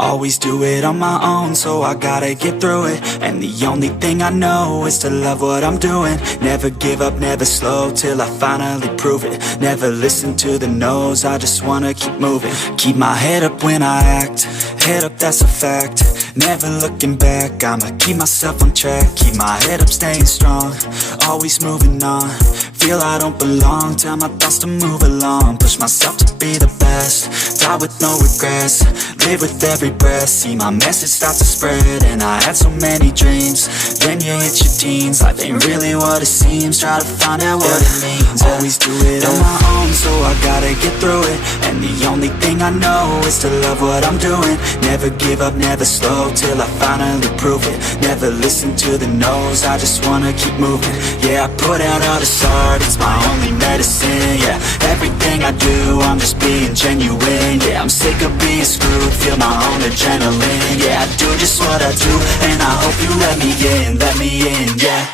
Always do it on my own, so I gotta get through it. And the only thing I know is to love what I'm doing. Never give up, never slow, till I finally prove it. Never listen to the no's, I just wanna keep moving. Keep my head up when I act, head up, that's a fact. Never looking back, I'ma keep myself on track. Keep my head up, staying strong, always moving on. Feel I don't belong, tell my thoughts to move along. Push myself to be the best, die with no regrets. Live with every breath, see my message start to spread. And I had so many dreams, then you hit your teens. Life ain't really what it seems, try to find out what it means. Always do it on my own, so I gotta get through it. And the only thing I know is to love what I'm doing. Never give up, never slow, till I finally prove it. Never listen to the no's, I just wanna keep moving. Yeah, I put out all this art, it's my only medicine. Yeah, everything I do, I'm just being genuine. Yeah, I'm sick of being screwed, feel my own adrenaline. Yeah, I do just what I do, and I hope you let me in, yeah.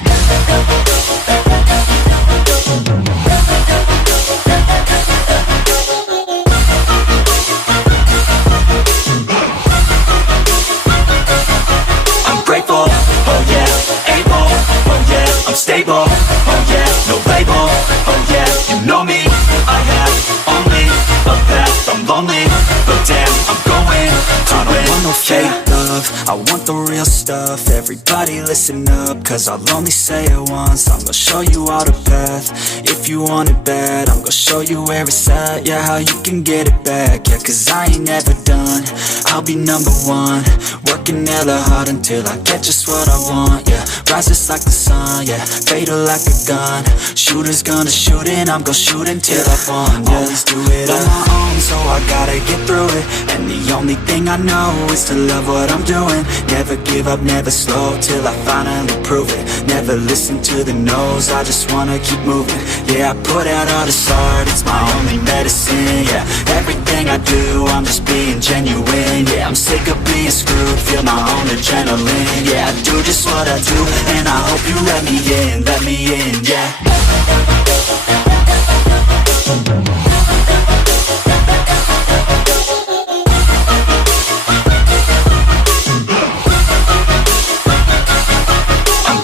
I'm grateful, oh yeah, able, oh yeah, I'm stable, oh yeah, no label, oh yeah, you know me, I have only a path, I'm lonely, but damn, I'm going to win. I don't want no fake love, I want the real stuff. Everybody listen up, cause I'll only say it once. I'm gonna show you all the path, if you want it bad. I'm gonna show you where it's at, yeah, how you can get it back. Yeah, cause I ain't never done, I'll be number one. Working hella hard until I get just what I want, yeah. Rises like the sun, yeah, fatal like a gun. Shooter's gonna shoot and I'm gonna shoot until I've won, yeah. Always do it on my own, so I gotta get through it. And the only thing I know is to love what I'm doing. Never give up, never slow, till I finally prove it. Never listen to the no's, I just wanna keep moving. Yeah, I put out all this art, it's my only medicine. Yeah, everything I do, I'm just being genuine. Yeah, I'm sick of being screwed, feel my own adrenaline. Yeah, I do just what I do, and I hope you let me in, yeah.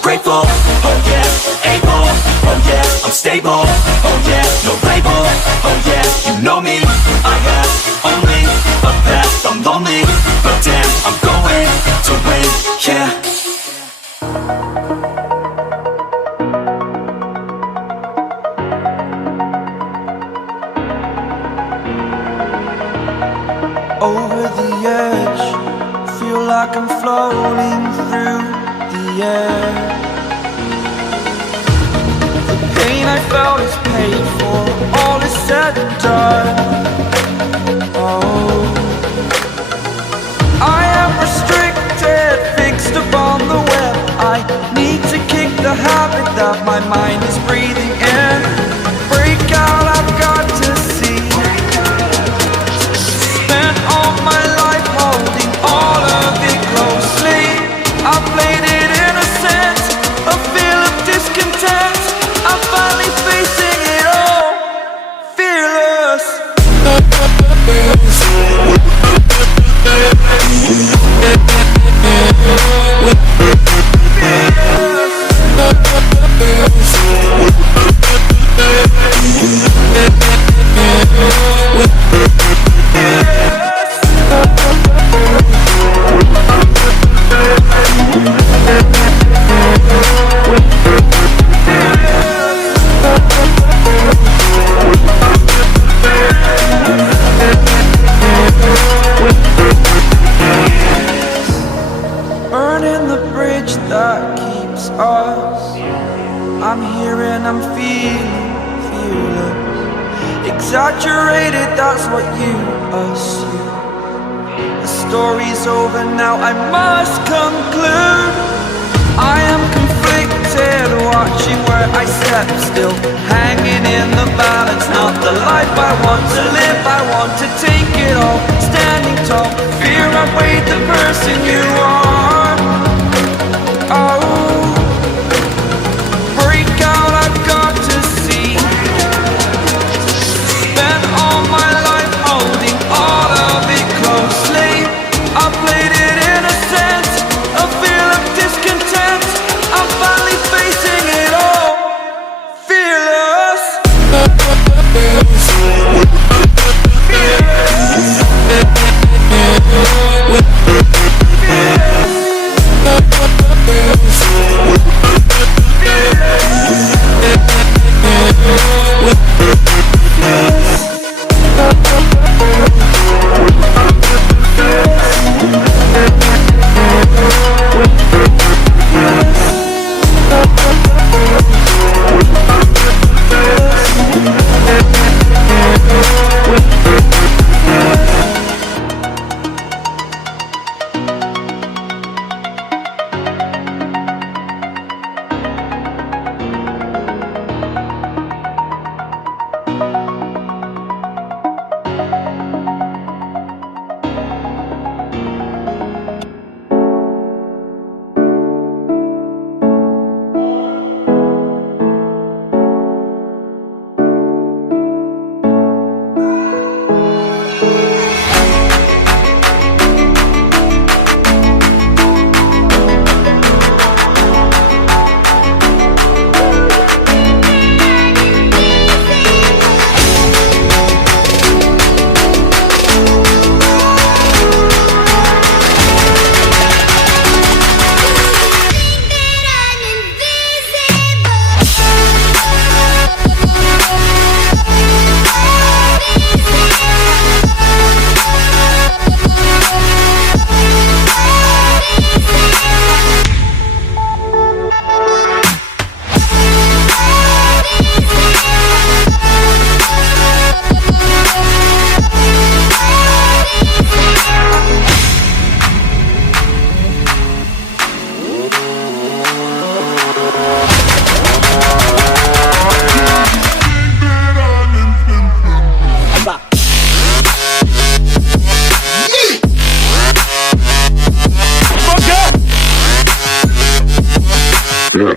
Grateful, oh yeah, able, oh yeah, I'm stable, oh yeah, no label, oh yeah, you know me, I have only a path, I'm lonely, but damn, I'm going to win, yeah. Over the edge, feel like I'm floating through the air. Pain I felt is paid for, all is said and done. Oh, I am restricted, fixed upon the web. I need to kick the habit that my mind is breathing in. Break out, I've got to see. Spent all my life holding all of it closely. I played it innocent, a feel of discontent. I'm finally facing it all, fearless. Burning the bridge that keeps us. I'm here and I'm feeling fearless. Exaggerated, that's what you assume. The story's over now, I must conclude. I am conflicted, watching where I step still, hanging in the balance. Not the life I want to live, I want to take it all. Standing tall, fear outweighed the person you are. Oh, break out, I've got to see. Spent all my life holding all of it closely. I Yeah.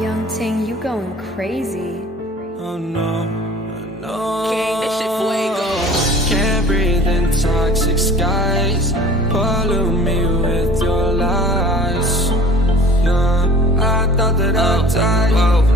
Young Ting, you going crazy. Oh no, no. King, this shit fuego. Can't breathe in toxic skies. Pollute me with your lies. Yeah, I thought that I'd die.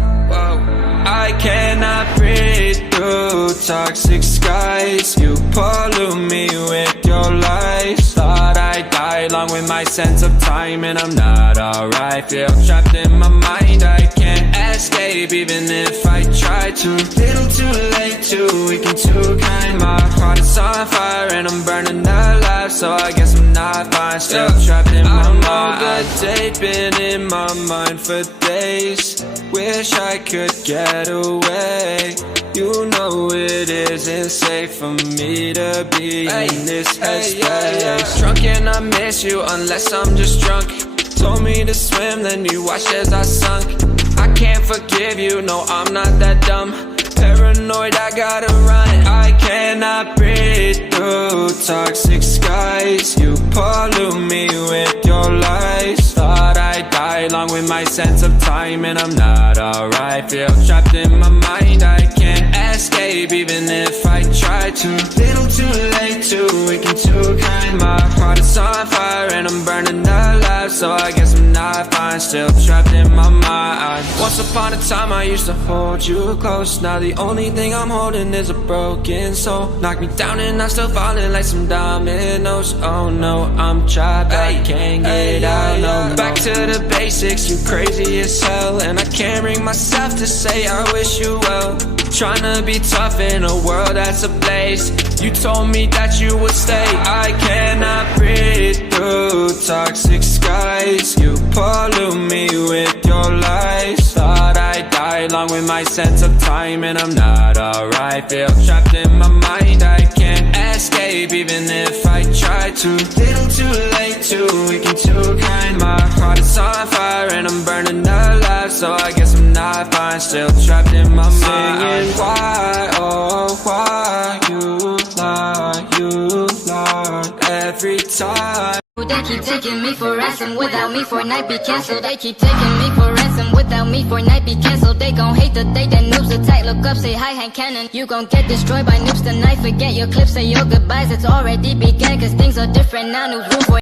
I cannot breathe through toxic skies. You pollute me with your lies. Thought I'd die along with my sense of time, and I'm not alright. Feel trapped in my mind, I can't escape even if I try to. Little too late, too weak and too kind. My heart is on fire and I'm burning alive, so I guess I'm not fine. Still trapped in my mind. That date been in my mind for days. Wish I could get away. You know it isn't safe for me to be in this headspace. Drunk and I miss you unless I'm just drunk. Told me to swim, then you watched as I sunk. I can't forgive you, no I'm not that dumb. Paranoid, I gotta run. I cannot breathe through toxic skies. You pollute me with your lies. Thought I'd die along with my sense of time, and I'm not alright. Feel trapped in my mind, I can't escape even if I try to. Little too late, too weak and too kind. My heart is on fire and I'm burning alive, so I guess I'm not fine. Still trapped in my mind. Once upon a time I used to hold you close. Now the only thing I'm holding is a broken soul. Knock me down and I'm still falling like some dominoes. Oh no, I'm trapped, I can't get out, no. Back to the basics, you crazy as hell, and I can't bring myself to say I wish you well. Tryna be tough in a world that's ablaze. You told me that you would stay. I cannot breathe through toxic skies. You pollute me with your lies. Thought I'd die along with my sense of time, and I'm not alright. Feel trapped in my mind, I can't escape even if I try to. Little too late, too weak and too kind. My heart is on fire and I'm burning alive, so I guess I'm not fine. Still trapped in my mind. Singing why, oh why you lie every time. They keep taking me for ransom. Without me, Fortnite be cancelled. They keep taking me for ransom. Without me, Fortnite be cancelled. They gon' hate the day that noobs attack. Look up, say hi, Hank Cannon. You gon' get destroyed by noobs tonight. Forget your clips, say your goodbyes. It's already began, cause things are different now. Noobs room for